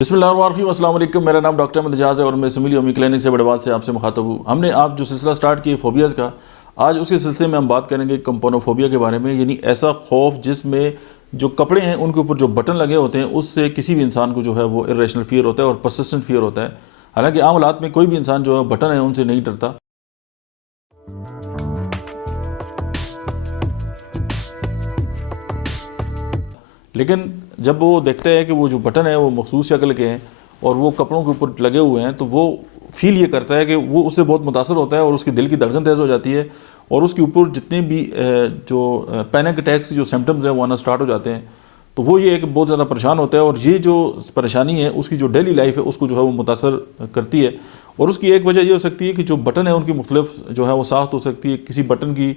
بسم اللہ الرحمن الرحیم، السلام علیکم۔ میرا نام ڈاکٹر احمد اعجاز ہے اور میں سمیلی اومی کلینک سے بڑوال سے آپ سے مخاطب ہوں۔ ہم نے آپ جو سلسلہ سٹارٹ کیا فوبیاز کا، آج اس کے سلسلے میں ہم بات کریں گے کمپونوفوبیا کے بارے میں، یعنی ایسا خوف جس میں جو کپڑے ہیں ان کے اوپر جو بٹن لگے ہوتے ہیں اس سے کسی بھی انسان کو جو ہے وہ ارریشنل فیئر ہوتا ہے اور پرسسٹنٹ فیئر ہوتا ہے۔ حالانکہ عام حالات میں کوئی بھی انسان جو ہے بٹن ہے ان سے نہیں ڈرتا، لیکن جب وہ دیکھتا ہے کہ وہ جو بٹن ہے وہ مخصوص شکل کے ہیں اور وہ کپڑوں کے اوپر لگے ہوئے ہیں تو وہ فیل یہ کرتا ہے کہ وہ اس سے بہت متاثر ہوتا ہے اور اس کی دل کی دھڑکن تیز ہو جاتی ہے اور اس کے اوپر جتنے بھی جو پینک اٹیکس جو سمٹمز ہیں وہ آنا سٹارٹ ہو جاتے ہیں۔ تو وہ یہ ہے کہ بہت زیادہ پریشان ہوتا ہے اور یہ جو پریشانی ہے اس کی جو ڈیلی لائف ہے اس کو جو ہے وہ متاثر کرتی ہے، اور اس کی ایک وجہ یہ ہو سکتی ہے کہ جو بٹن ہے ان کی مختلف جو ہے وہ ساخت ہو سکتی ہے۔ کسی بٹن کی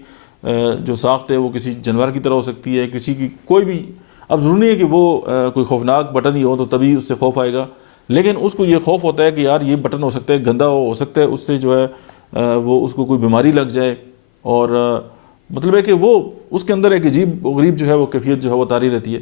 جو ساخت ہے وہ کسی جانور کی طرح ہو سکتی ہے، کسی کی کوئی بھی، اب ضروری ہے کہ وہ کوئی خوفناک بٹن ہی ہو تو تبھی اس سے خوف آئے گا، لیکن اس کو یہ خوف ہوتا ہے کہ یار یہ بٹن ہو سکتا ہے گندا ہو سکتا ہے اس سے جو ہے وہ اس کو کوئی بیماری لگ جائے، اور مطلب ہے کہ وہ اس کے اندر ایک عجیب و غریب جو ہے وہ کیفیت جو ہے وہ طاری رہتی ہے۔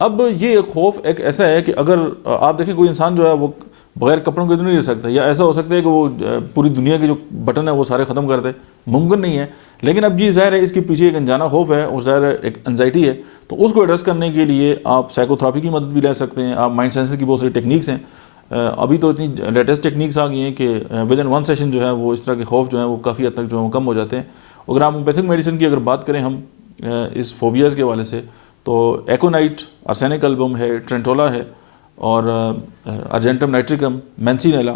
اب یہ خوف ایک ایسا ہے کہ اگر آپ دیکھیں کوئی انسان جو ہے وہ بغیر کپڑوں کے تو نہیں رہ سکتا، یا ایسا ہو سکتا ہے کہ وہ پوری دنیا کے جو بٹن ہے وہ سارے ختم کر دے، ممکن نہیں ہے۔ لیکن اب یہ ظاہر ہے اس کے پیچھے ایک انجانا خوف ہے اور ظاہر ہے ایک انزائٹی ہے، تو اس کو ایڈریس کرنے کے لیے آپ سائیکو تھراپی کی مدد بھی لے سکتے ہیں، آپ مائنڈ سینسر کی بہت ساری ٹیکنیکس ہیں۔ ابھی تو اتنی لیٹسٹ ٹیکنیکس آ گئی ہیں کہ ود ان ون سیشن جو ہے وہ اس طرح کے خوف جو ہیں وہ کافی حد تک جو ہے وہ کم ہو جاتے ہیں۔ اگر آپ ہومیوپیتھک میڈیسن کی اگر بات کریں ہم اس فوبیاز کے حوالے سے، تو ایکونائٹ، ارسینک البم ہے، ٹرینٹولا ہے، اور ارجنٹم نائٹریکم، مینسینیلا،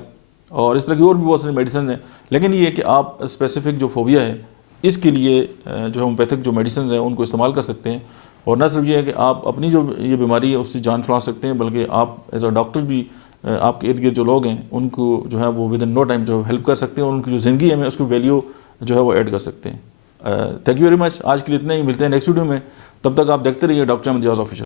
اور اس طرح کی اور بھی بہت ساری میڈیسن ہیں۔ لیکن یہ ہے کہ آپ اسپیسیفک جو فوبیا ہے اس کے لیے جو ہومیوپیتھک جو میڈیسنز ہیں ان کو استعمال کر سکتے ہیں، اور نہ صرف یہ ہے کہ آپ اپنی جو یہ بیماری ہے اس سے جان چھڑا سکتے ہیں، بلکہ آپ ایز اے ڈاکٹر بھی آپ کے ارد گرد جو لوگ ہیں ان کو جو ہے وہ ود ان نو ٹائم جو ہیلپ کر سکتے ہیں، اور ان کی جو زندگی ہے میں اس کو ویلیو جو ہے وہ ایڈ کر سکتے ہیں۔ تھینک یو ویری مچ، آج کے لیے اتنا ہی، ملتے ہیں نیکسٹ ویڈیو میں، تب تک آپ دیکھتے رہیے ڈاکٹر احمد اعجاز آفیشیل۔